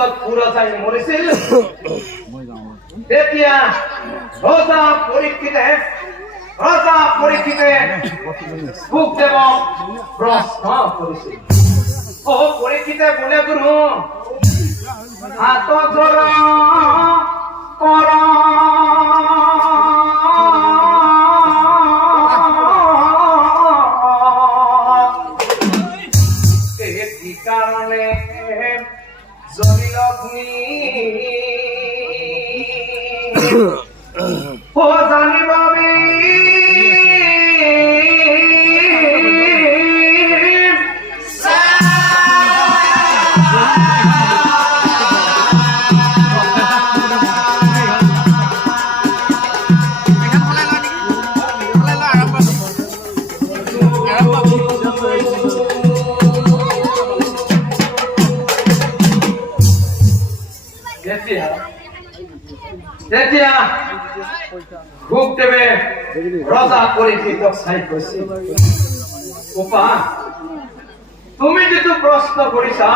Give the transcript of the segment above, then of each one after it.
মদত পুরা যাই মরিছিল। তেতিয়া প্ৰশ্ন কৰিছিল অ পৰীক্ষিতে বোলে গুৰু হাত জোৰ কৰ গোপা তুমি যিটো প্ৰশ্ন কৰিছা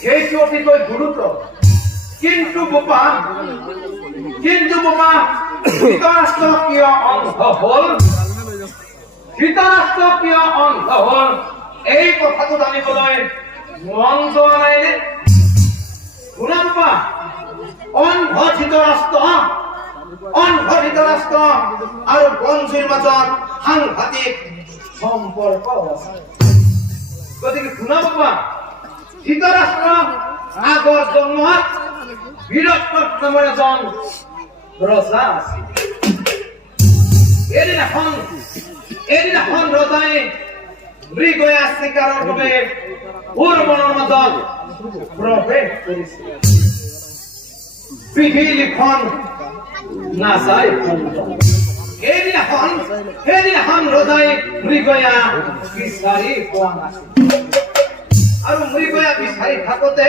সেইটো অতিকৈ গুৰুতৰ কিন্তু বোপা কিন্তু বোপা কিয় অন্ধ হল। ধৃতৰাষ্ট্ৰ কিয় অন্ধ হল, এই কথাটো জানিবলৈ মন যোৱা নাইনে শুনা বোপা অন্ধ ধৃতৰাষ্ট্ৰ অন্ধ ধৃতৰাষ্ট্ৰ আৰু বঞ্চিৰ মাজত সাংঘাতিক সম্পৰ্ক আছে। গতিকে শুনা বোপা ধৃতৰাষ্ট্ৰ আগৰ জন্মত বীৰত্বত নামৰ এজন ৰজা আছিল এদিনাখন এদিনাখন ৰজাই মৃগয়া চিকাৰৰ বাবে উৰ্বৰৰ মাজত প্ৰৱেশ কৰিছিল বিধি লিখন নাযায় সেইদিনাখন সেইদিনাখন ৰজাই মৃগয়া বিচাৰি পোৱা নাছিল। আৰু মৃগয়া বিচাৰি থাকোতে,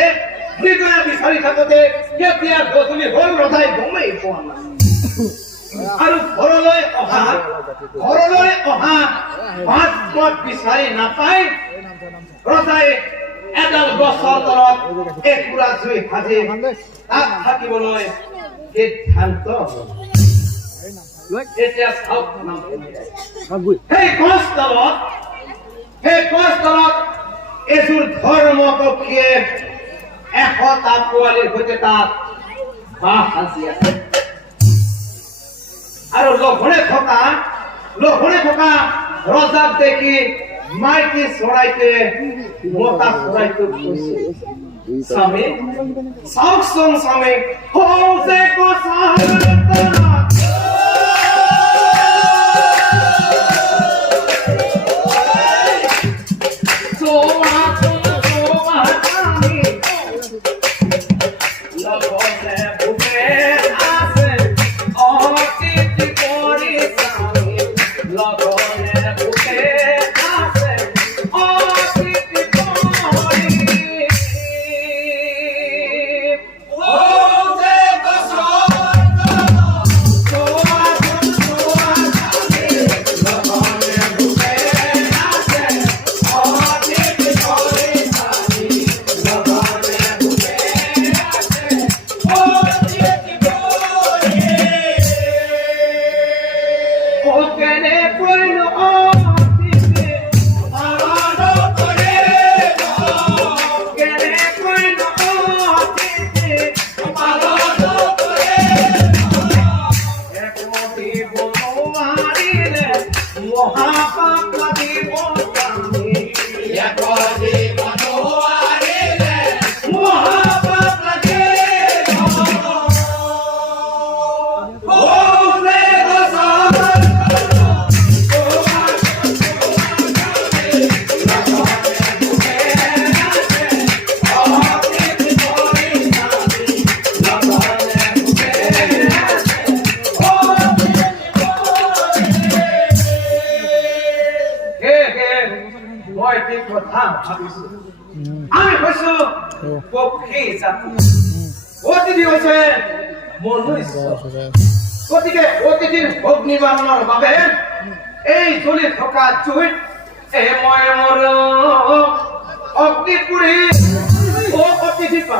মৃগয়া বিচাৰি থাকোতে কেতিয়া গধূলি হ'ল ৰজাই গমেই পোৱা নাছিল। আৰু ঘৰলৈ অহা ঘৰলৈ অহা পাঁচ পথ বিচাৰি নাপাই ৰজাই এডাল গছৰ তলত একুৰা জুই সাজি তাত থাকিবলৈ সিদ্ধান্ত এতিয়া চাওক সেই সৈতে তাত বাহ আৰু লঘনে থকা লঘনে থকা ৰজাক দেখি মাইকী চৰাইতে মতা চৰাইটোক কৈছে समय साक्षम समेत हो से को सागर মহাপাপ লাগিব পক্ষী জাতি। অতিথি মনুষ্য গতিকে অতিথিৰ ভোগ নিবাৰণৰ বাবে এই জ্বলি থকা জুইত এ মই মোৰ অগ্নিপুরী অতিথি অতিথিপা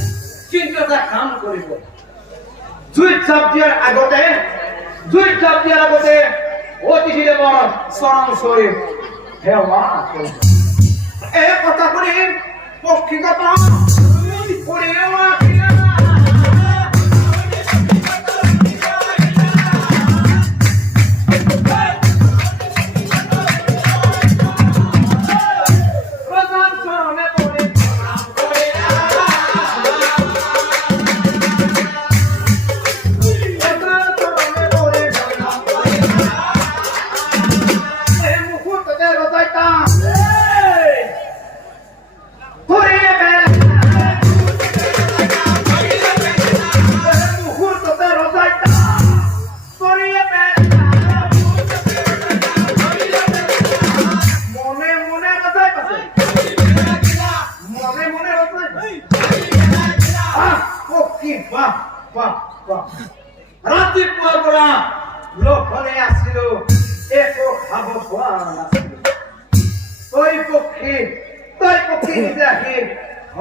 কিন্তু এটা কাম কৰিব। জুইত চাপ দিয়াৰ আগতে জুইত চাপ দিয়াৰ আগতে, অতিথি দেৱৰ চৰণ চৰি সেৱা এই কথা শুনি পক্ষীগত কৰিও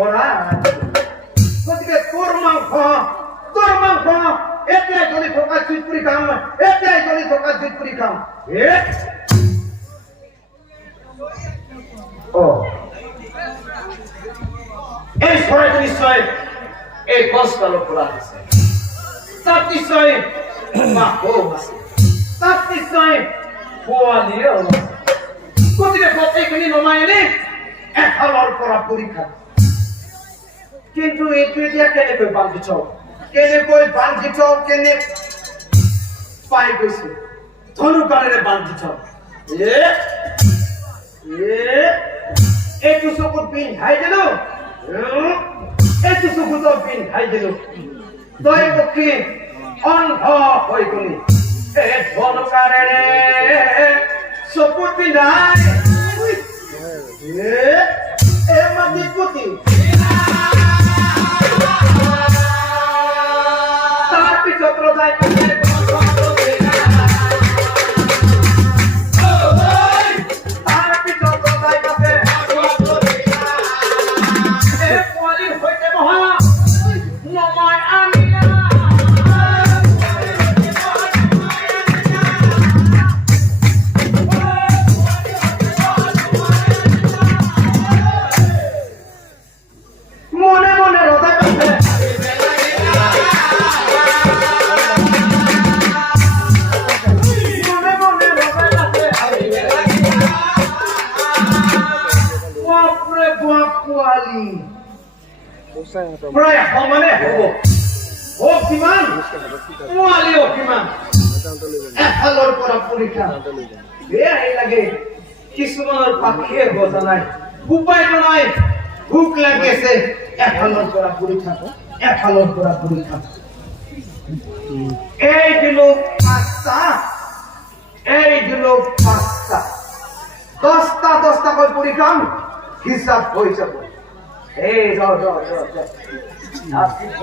ধৰা গতিকে তোৰ মাংস তোৰ মাংস। এতিয়াই চলি থকা জুইত পুৰি খাম এতিয়াই চলি থকা জুইত পুৰি খাম। এ? অ এই চৰাইটো নিশ্চয় এই গছডালৰ পৰা আহিছে তাত নিশ্চয় মাকো আছে। তাত নিশ্চয় পোৱালিও আছে। গতিকে গোটেইখিনি নমাই আনি এফালৰ পৰা পৰীক্ষা কিন্তু এইটো এতিয়া কেনেকৈ বান্ধি থওঁ কেনেকৈ বান্ধি থওঁ কেনে পাই গৈছে? ধনুকাৰেৰে বান্ধি থওঁ এইটো চকুত পিন্ধাই দিলো। এইটো চকুত পিন্ধাই দিলো। তই পক্ষী অন্ধ হৈ গলি। এ ধনুকাৰেৰে চকুত পিন্ধাই এ এ মাটি পুতি। প্ৰায় সমানে হ'ব এফালৰ পৰা পৰীক্ষা বেয়াই এফালৰ পৰা পৰীক্ষা এই দিলো পাঁচটা। এই দিলো পাঁচটা দহটা হিচাপ হৈ যাব। 에이, 저, 저, 저, 저. 아, 지금